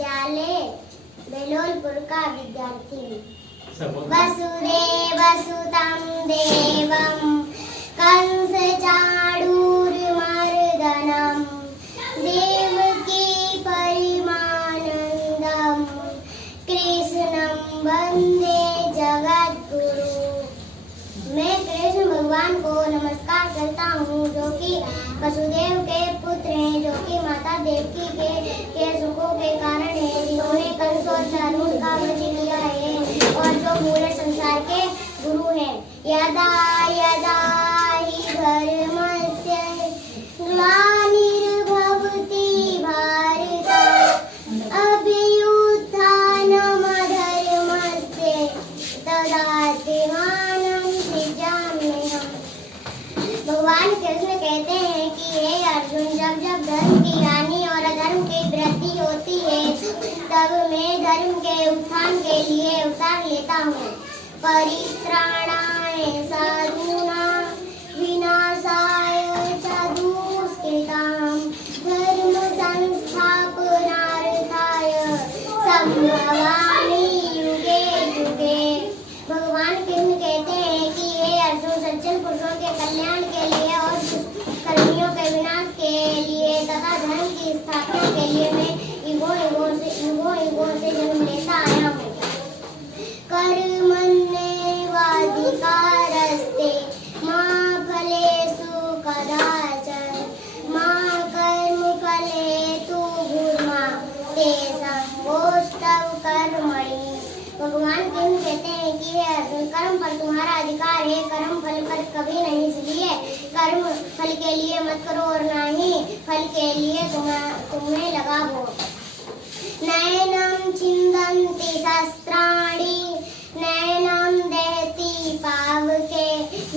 विद्यालय बेलोलपुर का विद्यार्थी हूँ। वसुदेवसुतं देवं कंसचाणूरमर्दनं देवकी परमानंदं कृष्णं वंदे जगद्गुरु। मैं कृष्ण भगवान को नमस्कार करता हूँ, जो कि वसुदेव के पुत्र हैं, जो कि माता देवकी के सुखों के कारण है, जिन्होंने कंस और चाणूर का वध किया है और जो पूरे संसार के गुरु हैं। यदा यदा हि धर्मस्य ग्लानिर्भवति भारत अभ्युत्थानमधर्मस्य तदात्मानं सृजाम्यहम्। भगवान कृष्ण कहते हैं कि हे अर्जुन, जब जब धर्म की हानि और अधर्म की वृद्धि होती है, तब मैं धर्म के उत्थान के लिए अवतार लेता हूँ। परित्राणाय साधूनां विनाशाय च दुष्कृतां धर्म संस्थापनार्थाय संभवामि युगे युगे। भगवान कृष्ण कहते हैं कि हे अर्जुन, सज्जन पुरुषों के कल्याण के लिए और कर्मियों के विनाश के लिए तथा धर्म की स्थापना के लिए मैं युगों से जन्म लेता आया हूँ। कर्मण्येवाधिकारस्ते मा फलेषु कदाचन मा कर्मफलेषु भूर्मा ते संगोष्ठव कर्मणि। भगवान कृष्ण कहते हैं कि हे अर्जुन, कर्म पर तुम्हारा अधिकार है, कर्म फल पर कभी नहीं, इसलिए कर्म फल के लिए मत करो और ना ही फल के लिए तुम्हें लगा हो। नैनं छिन्दन्ति शस्त्राणि नैनं दहति पावके न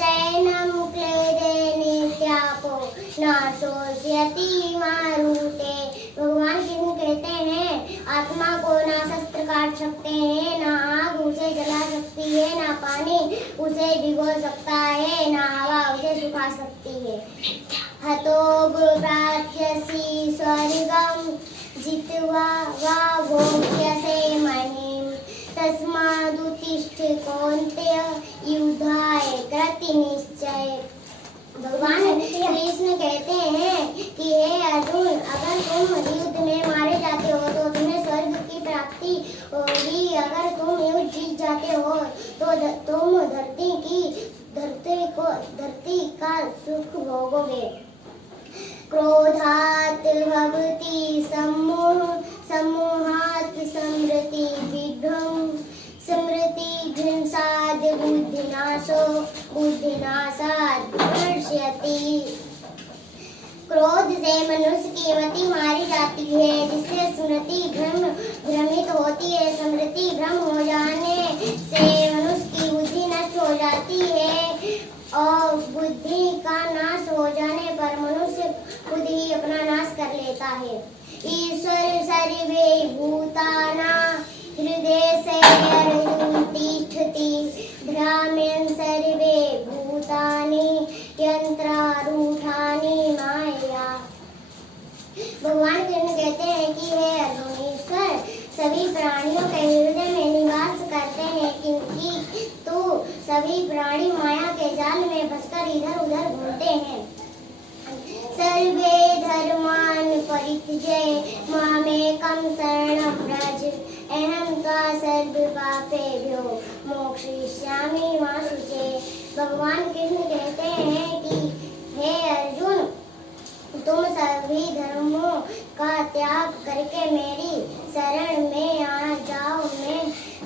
चैनं क्लेदे नित्यापो न शोष्यति मारुते। भगवान कृष्ण कहते हैं, आत्मा को ना शस्त्र काट सकते हैं, ना आग उसे जला सकती है, ना पानी उसे भिगो सकता है, ना हवा उसे सुखा सकती है। हतो प्राप्स्यसि स्वर्गं जित्वा वा भोक्ष्यसे महीम् तस्मादुत्तिष्ठ कौन्तेय युद्धाय कृतनिश्चय। भगवान कृष्ण कहते हैं कि हे अर्जुन, अगर तुम युद्ध में मारे जाते हो तो तुम्हें स्वर्ग की प्राप्ति होगी, अगर तुम युद्ध जीत जाते हो तो तुम धरती का सुख भोगोगे। क्रोधात् भवति सम्मोहात् स्मृति विभ्रम स्मृति भ्रंशात् बुद्धिनाशात् प्रणश्यति। क्रोध से मनुष्य की मति मारी जाती है, जिससे स्मृति भ्रमित होती है। स्मृति भ्रम हो जाने से मनुष्य की बुद्धि नष्ट हो जाती है और बुद्धि का नाश हो जाने पर मनुष्य खुद ही अपना नाश कर लेता है। ईश्वर सर्वे भूतानां हृदये अर्जुन तिष्ठति भ्राम्यन् सर्वे भूतानि यंत्रारूढ़ानि माया। भगवान कृष्ण कहते हैं कि हे अर्जुन, ईश्वर सभी प्राणियों के हृदय में निवास करते हैं, क्योंकि तो सभी प्राणी माया के जाल में फंसकर इधर उधर घूमते हैं। सर्वे धर्मान् परित्यज्य मामेकं शरणं व्रज अहं त्वा सर्वपापेभ्यो मोक्षयिष्यामि मा शुचे। भगवान कृष्ण कहते हैं कि हे अर्जुन, तुम सभी धर्मों का त्याग करके मेरी शरण में आ जाओ, मैं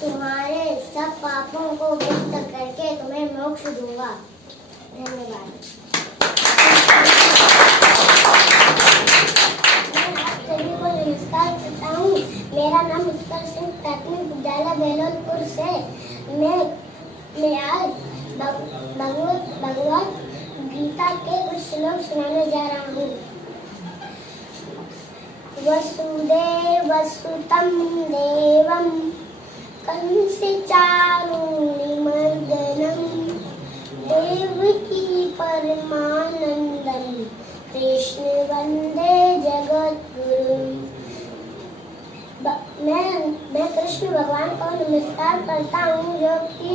तुम्हारे सब पापों को मुक्त करके तुम्हें मोक्ष दूंगा। धन्यवाद। सभी को नमस्कार करता हूँ। मेरा नाम उत्कर्ष सिंह, प्राथमिक विद्यालय बेलोलपुर से। मैं आज भगवत गीता के कुछ श्लोक सुनाने जा रहा हूँ। वसुदेवसुतं देवं कंसचाणूरमर्दनं देवकी परमानंदं कृष्ण वंदे जगद्गुरुम्। विष्णु भगवान को नमस्कार करता हूँ, जो कि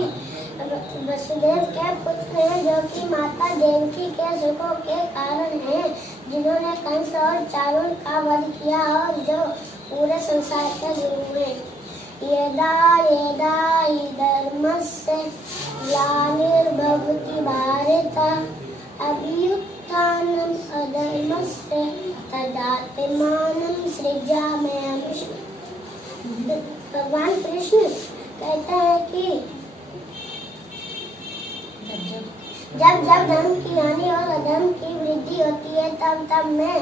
वसुदेव के पुत्र हैं, जो कि माता देवकी के सुखों के कारण हैं, जिन्होंने कंस और चारुल का वध किया और जो पूरे संसार के गुरु हैं। यदा यदा हि धर्मस्य ग्लानिर्भवति भारत अभ्युत्थानम् अधर्मस्य तदात्मानं सृजाम्यहम्। भगवान कृष्ण कहते हैं कि जब जब धर्म की हानि और अधर्म की वृद्धि होती है, तब तब मैं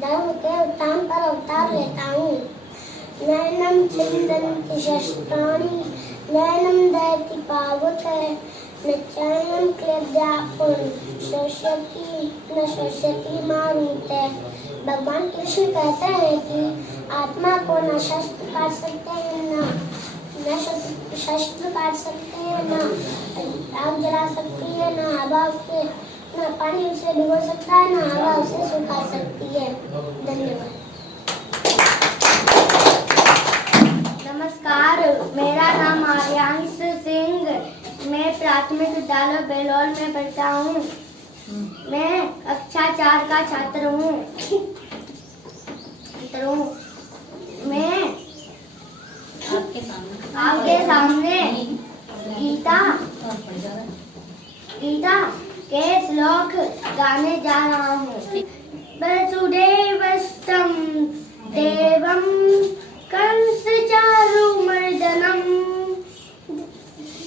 धर्म के उत्थान पर अवतार लेता हूँ। नैनम छिन्दन्ति शस्त्राणि नैनम दहति पावकः न चैनम क्लेद्यापुन शोष्यति न शोष्यति मारुतः। भगवान कृष्ण कहते हैं कि आत्मा को न शस्त्र काट सकते हैं, न शस्त्र काट सकते हैं, न आग जला सकती है, न हवा उसे, न पानी उसे भिगो सकता है, न हवा उसे सुखा सकती है। धन्यवाद। नमस्कार, मेरा नाम आर्यांश सिंह, मैं प्राथमिक विद्यालय बेलोर में पढ़ता हूँ। मैं कक्षा 4 का छात्र हूँ। मैं आपके सामने गीता के श्लोक गाने जा रहा हूँ। वसुदेवस्तं देवं कंस चारुमर्दनम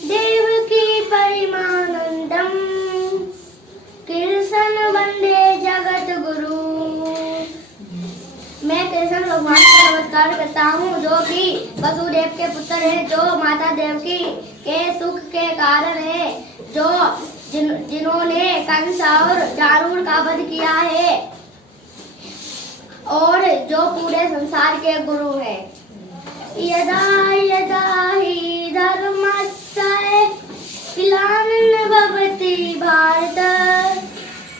देवकी परिमानंदम कृष्ण वंदे जगत गुरु। मैं कृष्ण भगवान को नमस्कार करता हूँ, जो कि वसुदेव के पुत्र हैं, जो माता देवकी के सुख के कारण है, जिन्होंने कंस और चारुल का वध किया है और जो पूरे संसार के गुरु हैं। यदा यदा हि धर्मस्य ग्लानिर्भवति भारत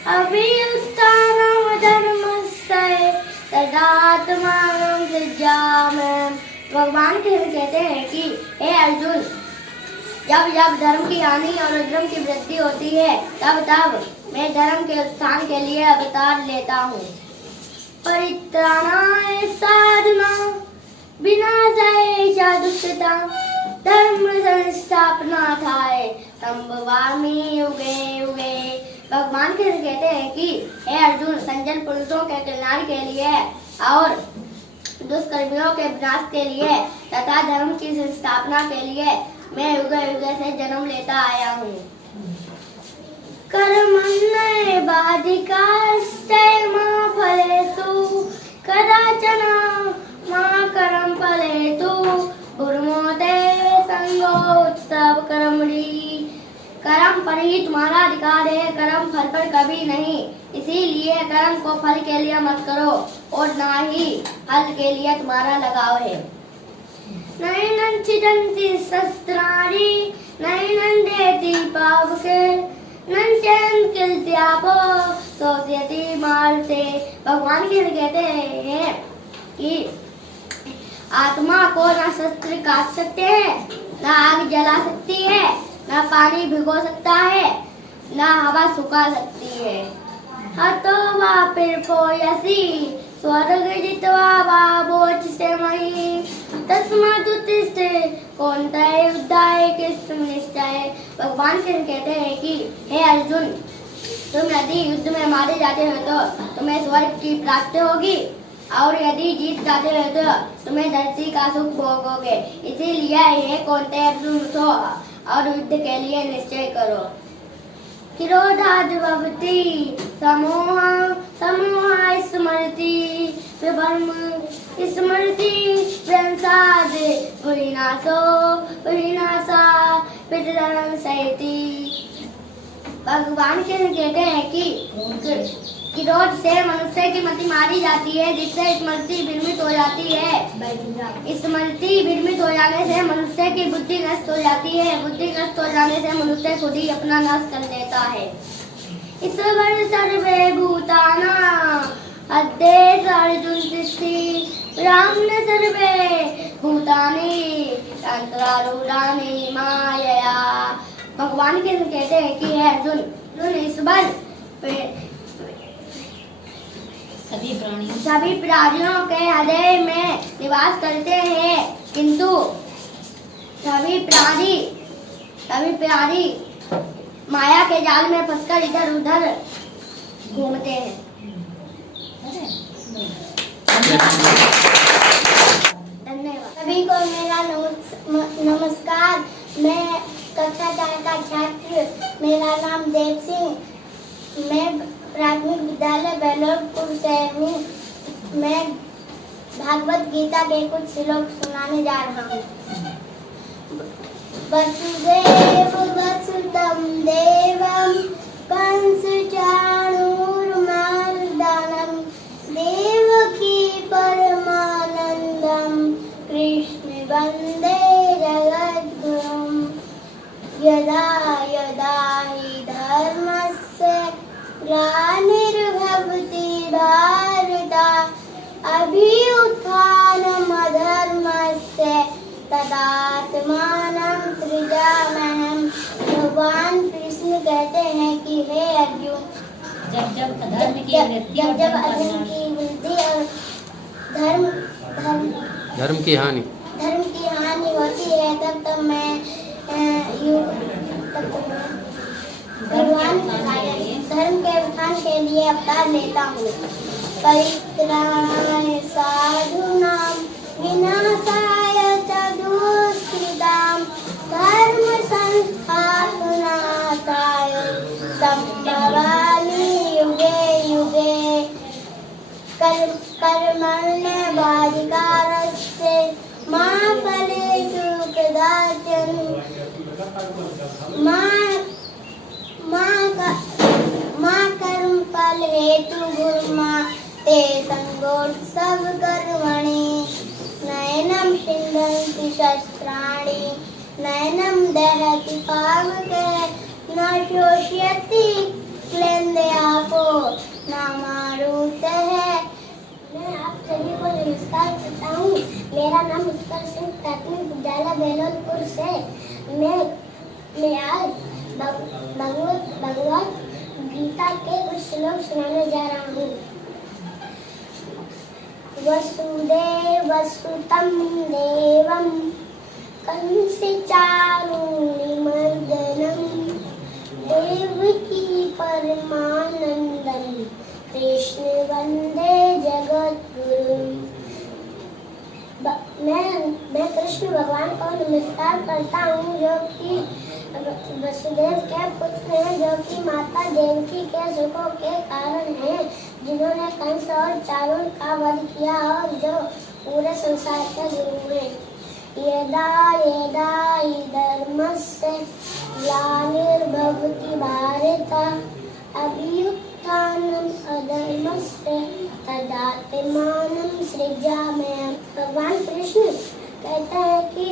अभ्युत्थानम् अधर्मस्य तदात्मानं सृजाम्यहम्। भगवान कृष्ण कहते हैं कि हे अर्जुन, जब जब धर्म की हानि और अधर्म की वृद्धि होती है, तब तब मैं धर्म के उत्थान के लिए अवतार लेता हूँ। परित्राणाय साधना विनाशाय च दुष्कृता धर्म संस्थापनार्थाय संभवामि युगे युगे। भगवान कृष्ण कहते हैं कि हे अर्जुन, सज्जन पुरुषों के कल्याण के लिए और दुष्कर्मियों के विनाश के लिए तथा धर्म की संस्थापना के लिए मैं युग युग से जन्म लेता आया हूँ। कर्मण्येवाधिकारस्ते मा फलेषु कदाचन मा कर्म फलेषु भूर्मोते संगोत्सव कर्मणि। कर्म पर ही तुम्हारा अधिकार है, कर्म फल पर कभी नहीं। इसीलिए कर्म को फल के लिए मत करो और ना ही फल के लिए तुम्हारा लगाव है। नैनं छिदन्ति शस्त्राणि नैनं दहति पावकः न चैनम क्लेद्यापो शोष्यति मारुते। भगवान कृष्ण कहते हैं कि आत्मा को ना शस्त्र काट सकते हैं, ना आग जला सकती है, ना पानी भिगो सकता है, ना हवा सुखा सकती है। हतो वा पिर्भोयसि स्वर्ग जित्वा वा भोजसे महि तस्मात् उत्तिष्ठ कौन्तेय युद्धाय कृष्ण निश्चय। भगवान कृष्ण कहते हैं कि हे अर्जुन, तुम यदि युद्ध में मारे जाते हो तो तुम्हें स्वर्ग की प्राप्ति होगी और यदि जीत जाते हो तो तुम्हें धरती का सुख भोगोगे। इसीलिए हे कौन्तेय अर्जुन, उठो और युद्ध के लिए निश्चय करो। क्रोधाद् भवति समोहा स्मरति विभ्रम स्मरति प्रंसाद विनाशा पितरं सयति। भगवान कृष्ण कहते हैं कि क्रोध से मनुष्य की मति मारी जाती है, जिससे स्मृति भ्रमित हो जाती है। स्मृति भ्रमित हो जाने से मनुष्य की बुद्धि नष्ट हो जाती है। बुद्धि नष्ट हो जाने से मनुष्य खुद ही अपना नाश कर लेता है। ईश्वर सर्वे भूतानां अध्येष अर्जुन तिष्ठति रामने सर्वे भूतानि तंत्रारूढ़ानि मायया। भगवान कृष्ण कहते हैं कि है अर्जुन, इस बार सभी प्राणियों के हृदय में निवास करते हैं, किंतु सभी प्राणी माया के जाल में फंसकर इधर उधर घूमते हैं। धन्यवाद। सभी को मेरा नमस्कार। मैं कक्षा 4 का छात्र, मेरा नाम देव सिंह, मैं प्राथमिक विद्यालय बेलोरपुर से हूँ। मैं भागवत गीता के कुछ श्लोक सुनाने जा रहा हूँ। वसुदेव वसुतं देवं कंस चाणूरमर्दनं देवकी परमानंदं कृष्ण वंदे जगद्गुरुं। यदा यदा हि धर्मस्य ग्लानिर्भवति भारत अभ्युत्थानमधर्मस्य तदात्मानं सृजाम्यहम्। भगवान कृष्ण कहते हैं कि हे अर्जुन, जब अधर्म की वृद्धि और धर्म की हानि होती है, तब मैं भगवान धर्म के उत्थान के लिए अवतार लेता हूँ। परित्राणाय साधूनां विनाशाय च दुष्कृतां धर्म संस्थापनार्थाय संभवामि युगे युगे। कर्मण्येवाधिकारस्ते मा फलेषु कदाचन मा कर्म फल हेतु गुरुमा ते संगोत्सव कर्मणि। नयनं छिन्दन्ति शस्त्राणि नयनं दहति पावके न शोष्यति क्लेन्दयापो न मारुतः। मैं आप सभी को नमस्कार करता हूँ। मेरा नाम उत्तर सिंह, प्राथमिक विद्यालय बेलोरपुर से। मैं आज भगवत गीता के कुछ श्लोक सुनाने जा रहा हूँ। वसुदेवसुतं देवं कंस चाणूरमर्दनं देवकी परमानंदं कृष्ण वंदे जगद्गुरुं। मैं कृष्ण भगवान को नमस्कार करता हूँ, जो कि वसुदेव के पुत्र हैं, जो कि माता देवकी के सुखों के कारण हैं, जिन्होंने कंस और चाणूर का वध किया और जो पूरे संसार के गुरु हैं। यदा यदा हि धर्मस्य ग्लानिर्भवति भारत अभ्युत्थानम् अधर्मस्य तदात्मानं सृजाम्यहम्। भगवान कृष्ण कहते हैं कि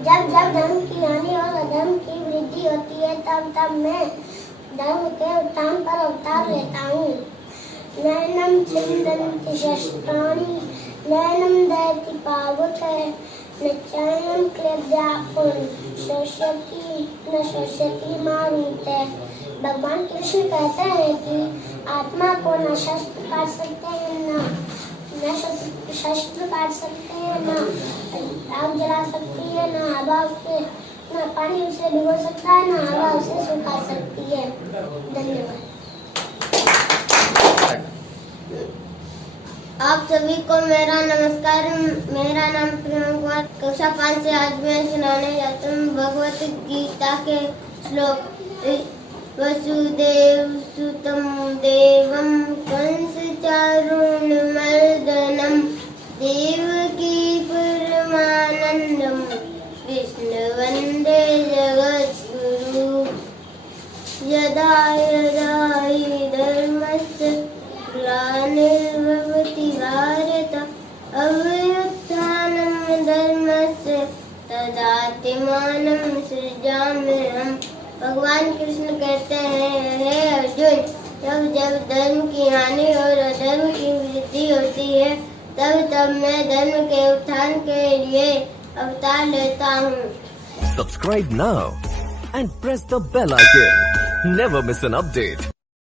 जब धर्म की हानि और अधर्म की वृद्धि होती है, तब मैं धर्म के उत्थान पर अवतार लेता हूँ। नयनं छिन्दन्ति शस्त्राणि नयनं दहति पावके न चायं क्लेदयापो न शोष्यति मारुतः। भगवान कृष्ण कहते हैं कि आत्मा को न शस्त्र काट सकते हैं, न आग जला सकती है, न हवा से न पानी उसे भिगो सकता है, न हवा उसे सुखा सकती है। धन्यवाद। आप सभी को मेरा नमस्कार। मेरा नाम प्रेम कुमार, कक्षा 5 से आज मैं सुनाने जाता हूँ भगवत गीता के श्लोक। वसुदेवसुतं देवं कंस चाणूरमर्दनं देवकी परमानंदं कृष्ण वंदे जगद्गुरु। यदा यदा हि धर्मस्य ग्लानिर्भवति भारत अभ्युत्थानम् धर्मस्य तदात्मानं सृजाम्यहम्। भगवान कृष्ण कहते हैं, हे अर्जुन, जब जब धर्म की हानि और अधर्म की वृद्धि होती है तब तब मैं धर्म के उत्थान के लिए अवतार लेता हूँ। Subscribe now and press the bell icon. Never miss an update.